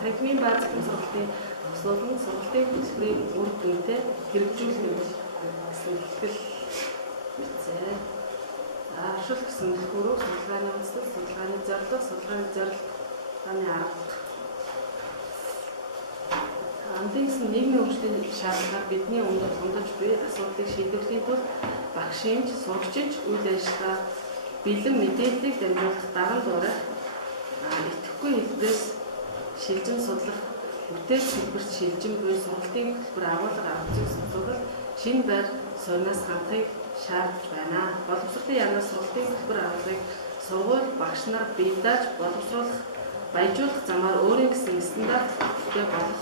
танхимын ба захим сургалтын төгсгөл нь сургалтын хөтөлбөрийн үр дүнтэй хэрэгжүүлэх гэсэн хэлбэл бичээ. Оршуулт гэсэн дэлгүүрөө судалгааны үндэслэл, судалгааны зорилго, судалгааны зорилгын арга. Андинсэн нийгмийн хөгжлийн шаардлагаар бидний ундаж буй асуудлыг шийдвэрлэхийн тулд багшийн сурагчид үйл ажиллагаа бэлэн мэдээллийг дамжуулах даран дуурай идэвхтэй хэлбэрээс шилжин судлах бүтээл хэлбэрт шилжин буй сургалтын хөтөлбөр агуулга арга зүй судалгал шинэ байр суурьнаас хангахыг шаардж байна. Боловсролын яамнаас сургалтын хөтөлбөр агуулгыг сургууль багш нар бие дааж боловсруулах, баяжуулах замаар өөрийн гэсэн стандарттай болох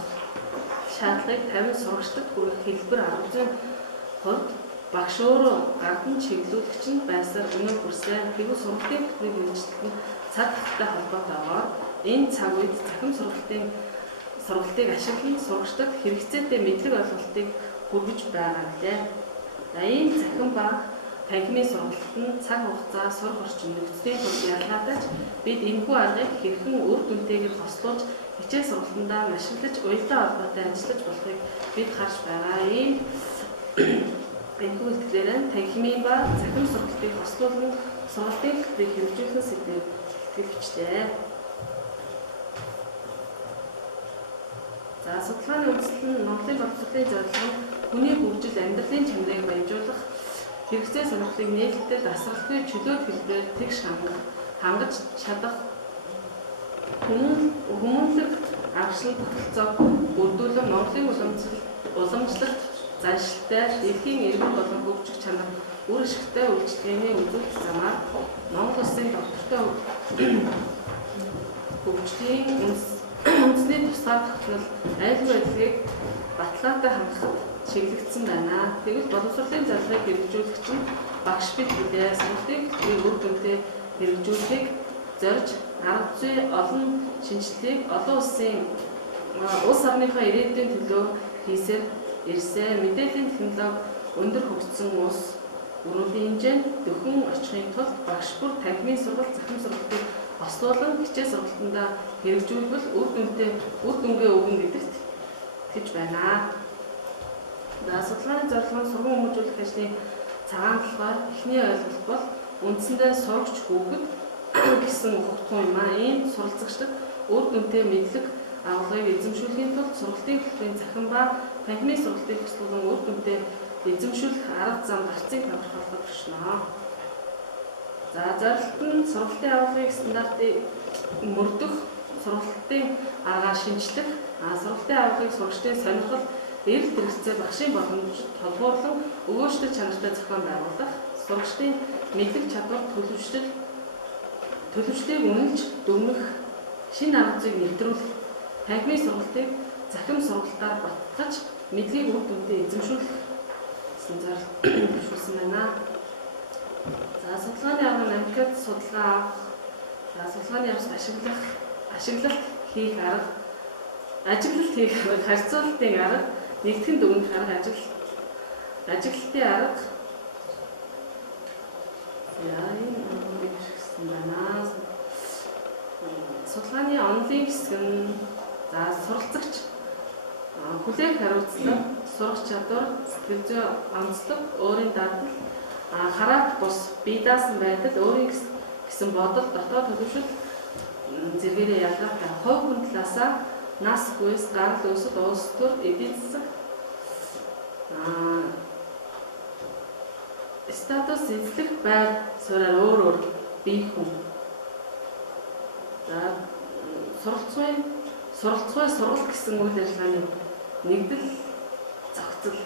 шаардлагыг 50 сурагчдад хүргэх хэлбэр арга зүйн хувьд багш өөрөө гадна чиглүүлэгч нь байсаар өнөө бүрсээр хэвүү сургалтын хөтөлбөрийн хэрэгжилтэнд цаг хавттай холбоотойгоор энэ цаг үед захим сургалтыг ашиглан сурагчдад хэрэгцээтэй мэдлэг ойлголтыг хүргэж байгаа гэлээ. Энэ захим ба танхимын сургалт нь цаг хугацаа, сурах орчин нөхцөлийн тулд ялгаатайч бид энэхүү аргыг хэрхэн үр дүнтэйгээр хослуулж хичээл сургалтандаа ашиглаж уялдаа холбоотой ажиллаж болохыг бид харж байгаа. Энэхүү хэлтгэлээр танхимын ба захим сургалтыг хослуулан сургалтын хэлбэрийг хэрэгжүүлэх сэдвээр хэлбэлжээ. За судалгааны үндэслэл нь Монголын боловсролын зорилго нь хүний хөгжил, амьдралын чанарыг баяжуулах, хэрэгцээ сонирхлыг нээлттэй дасгалгүй чөлөөт хэлбэрээр тэгш хангаж чадах, хүмүүнлэг агшлан тогтолцоог бүрдүүлэн Монголын уламжлалт заншилтай дэлхийн иргэн болон хөгжих чанар үр ашигтай үйлчлэгээний үзүүлэлт замаар Монгол Улсын доктортой хөгжлийн үндэсний тусгаар тогтнол айлгой байдлыг баталгаатай хангахад чиглэгдсэн байна. Тэгвэл боловсролын зорилгыг хэрэгжүүлэх чинь багш бид бүдээ сургалтын хөтөлбөрийн үр дүнтэй хэрэгжүүлэхийг зорж арга зүй олон шинжилгээг олон улс орныхоо ирээдүйн төлөө хийсээр ирсэн. Мэдээллийн технологи өндөр хөгжсөн улс өрөөний хэмжээнд дөхөн очихын тулд багш бүр танхимын сургалт, захим сургалтыг хослуулан хичээл сургалтандаа хэрэгжүүлбэл үр дүнгээ өгнө гэдэгт итгэж байна. Судалгааны зорилго нь сургууль хүмүүжүүлэх ажлын цагаан талбай эхний ойлголт бол үндсэндээ сурагч хүүхэд гэсэн ухагтун юм аа. Ийм суралцагчдад үр дүнтэй мэдлэг агуулгыг эзэмшүүлэхийн тулд сургалтын хөтөлбөрийн захим ба танхимын сургалтыг хослуулан үр дүнтэй эзэмшүүлэх арга зам гарцыг тодорхойлоход оршино. За зорилт нь сургалтын агуулгыг стандартыг мөрдөх, сургалтын аргаар шинжлэх, сургалтын агуулгыг сурагчдын сонирхол, эрэлт хэрэгцээ, багшийн боломжид толгуурлан өгөөжлөх чанартай зохион байгуулах, сурагчдын мэдлэг чадвар төлөвчлийг үнэлж дүгнэх, шинэ арга зүйг нэвтрүүлэх, танхимын сургалтыг захим сургалтаар баталгаж мэдлэгийг үр дүнтэй эзэмшүүлэх гэсэн зорилт бишүүлсэн байна. За судалгааны арга нь анкет судалгаа авах, судалгааны явц ашиглалт хийх арга, харьцуулалтын арга, нэгтгэн дүгнэх арга, ажиглалтын арга. Энэ гэсэн байна. Судалгааны онлын хэсэг нь суралцагч хүлээх хариуцлага, сурах чадвар, сэтгэл зүй онцлог, өөрийн дадал, хараат бус, бие даасан байдал, өөрийн гэсэн бодол, дотоод төлөвшөл зэрэгээрээ ялгаатай. Хувь хүн талаасаа нас хүс, гарал үүсэл, улс төр, эдийн засаг, статус, эзлэх байр суурьаар өөр бие хүн. За суралцгой сургалт гэсэн үйл ажиллагааны нэгдэл зохицол.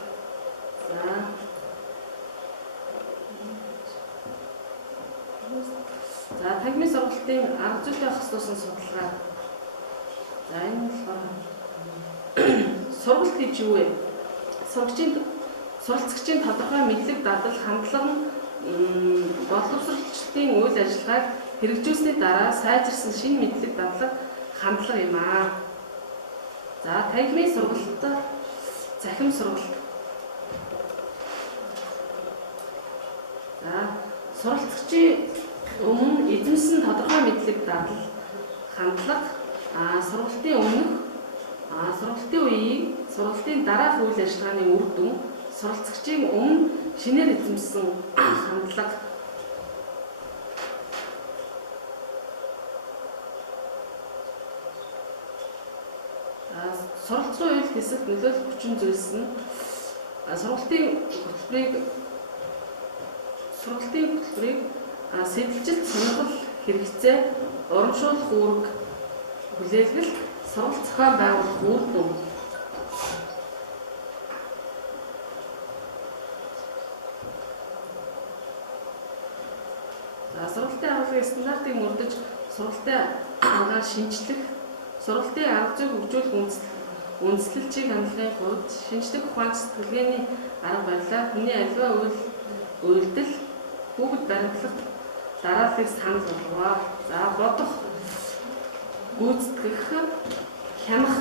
За танхимын сургалтын арга зүйтэй хослуулсан судалгаа. За энэ сургалт гэж юу вэ? Суралцагчийн тодорхой мэдлэг, дадал, хандлага нь боловсролчдын үйл ажиллагааг хэрэгжүүлсний дараа сайжирсан шинэ мэдлэг, дадлаг, хандлага юм аа. За танхимын сургалт, захим сургалт. За суралцагчийн өмнө эзэмсэн тодорхой мэдлэг, дадал, хандлага Сургалтын өмнөх, сургалтын үеийг, сургалтын дараах үйл ажиллагааны үр дүн, суралцагчийн өмнө шинээр эзэмшсэн хандлага. Суралцсан үйл хэсэгт нөлөөлөх хүчин зүйлс нь сургалтын хөтөлбөрийг сэдэлжилт сонирхол хэрэгцээ, урамшуулах үүрэг, хүлээлгэл, сургалт зохион байгуулах үр дүн. Сургалтын агуулгын стандартыг мөрдөж, сургалтын аргаар шинжлэх, сургалтын арга зүйг хөгжүүлэх үндэслэлчийн хандлагын хувьд шинжлэх ухаан сэтгэлгээний арга барилаа, хүний аливаа үйлдэл, хүүхэд баримтлах дарааллыг санал болгоо. Бодох, гүйцэтгэх, хянах,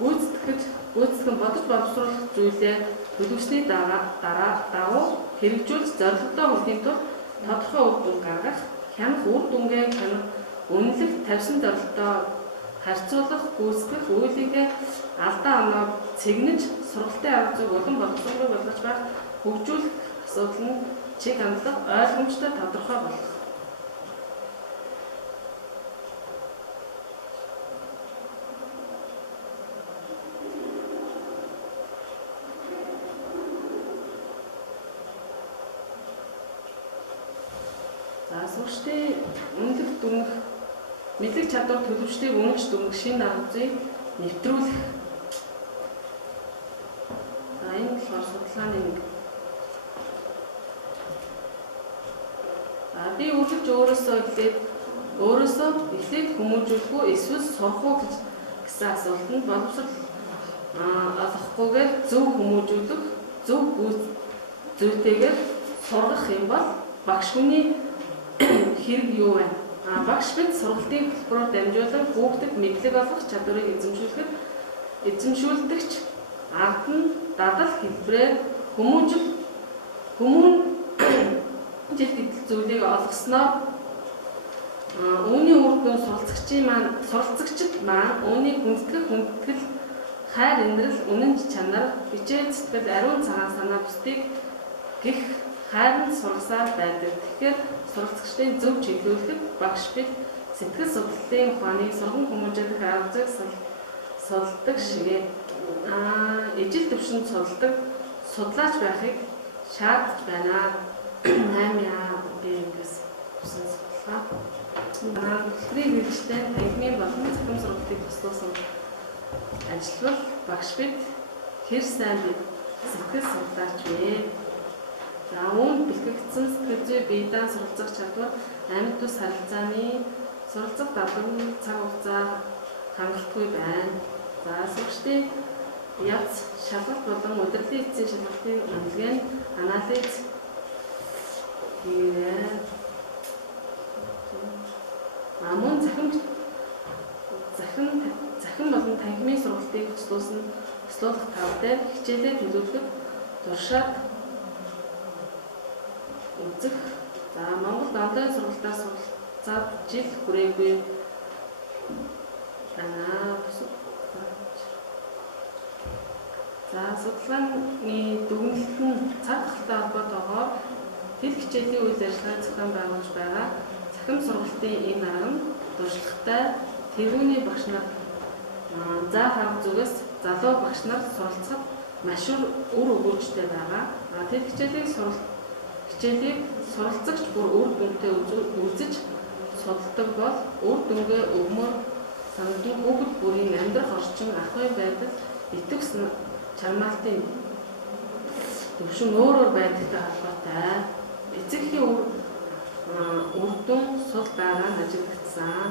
гүйцэтгэх нь бодож боловсруулах зүйлээ төлөвшний дагуу хэрэгжүүлж зорилгодоо хүлэхийн тулд тодорхой үр дүн гаргах, хянах, үр дүнгээ хянах, үнэлэх, тавьсан зорилгодоо харьцуулах, гүйцэтгэх, үйлийгээ алдаа оноо цэгнэж, сургалтын арга зүйг улам боловсруулах болгож байх, хөгжүүлэх асуудал нь чиг хандлага, ойлгомжтой тодорхой болох. Сургалтын үнэлэх дүнг, мэдлэг чадвар төлөвчлийг үнэлж дүнг шинэ арга зүйг нэвтрүүлэх. Энэ болохоор судалгааны нэг. Би үргэлж өөрөөсөө эхлээд хүмүүжүүлэх үү, эсвэл сурах уу гэсэн асуултанд боловсрол олохгүйгээр зөв хүмүүжүүлэх, зөв зүйтэйгээр сургах юм бол багш хүний хэрэг юу вэ? Багш бид сургалтын хөтөлбөрөөр дамжуулан хүүхдэд мэдлэг олох чадварыг эзэмшүүлдэгч ард нь дадал хэлбэрээр хүмүүжил гэдэл зүйлийг олгосноор үүний үр дүн суралцагчид маань үүнийг хүндэтгэл, хайр инрэл, үнэн чанар, бичээ сэтгэл, ариун цагаан санаа бусдыг гих хайранд сургасаар байдаг. Тэгэхээр суралцагчдын зөв чиглүүлэхэд багш бид сэтгэл судлалын ухааныг сурган хүмүүжүүлэх арга зүйг судалдаг шигээ ижил төвшөнд судлаач байхыг шаардж байна. 8А ингээс усан судалгаа. Хөтөлбөрийн хэрэгжтэй танхимын болон захим сургалтыг туслуулсан ажиллавал багш бид хэр сайн сэтгэл судлаач вэ? Үүнд бэлтгэгдсэн сэтгэл зүй бие даан суралцах чадвар, амьд тус харилцааны суралцах дадлаг цаг хугацаа хангалтгүй байна. Сурагчдын яц шалгалт болон удирдлагын эцсийн шалгалтын үнэлгээнд анализ хийгээрэй. Мөн захин болон танхимын сургалтыг туслуулах тавтай хичээлээ төлөвлөхөд туршаад үзэх. Монгол онлайн сургалтаар суралцаад жил хүрээгүй судалгааны дүгнэлт нь цаг талтай холбоотойгоор тэр хичээлийн үйл ажиллагааг зохион байгуулж байгаа захим сургалтын энэ арга нь туршлагатай тэргүүний багш нар заах арга зүгээс залуу багш нар суралцахад маш үр өгөөжтэй байгаа. Тэр хичээлийг суралцагч бүр үр дүнтэй үзэж судалдаг бол үр дүнгээ өгмөр санагдсан хүүхэд бүрийн амьдрах орчин, ахуйн байдал, итгэх чармаалтын төвшин өөрөөр байдагтай холбоотой. Эцэгхийн үр дүн сул дараа нь ажиглагдсан.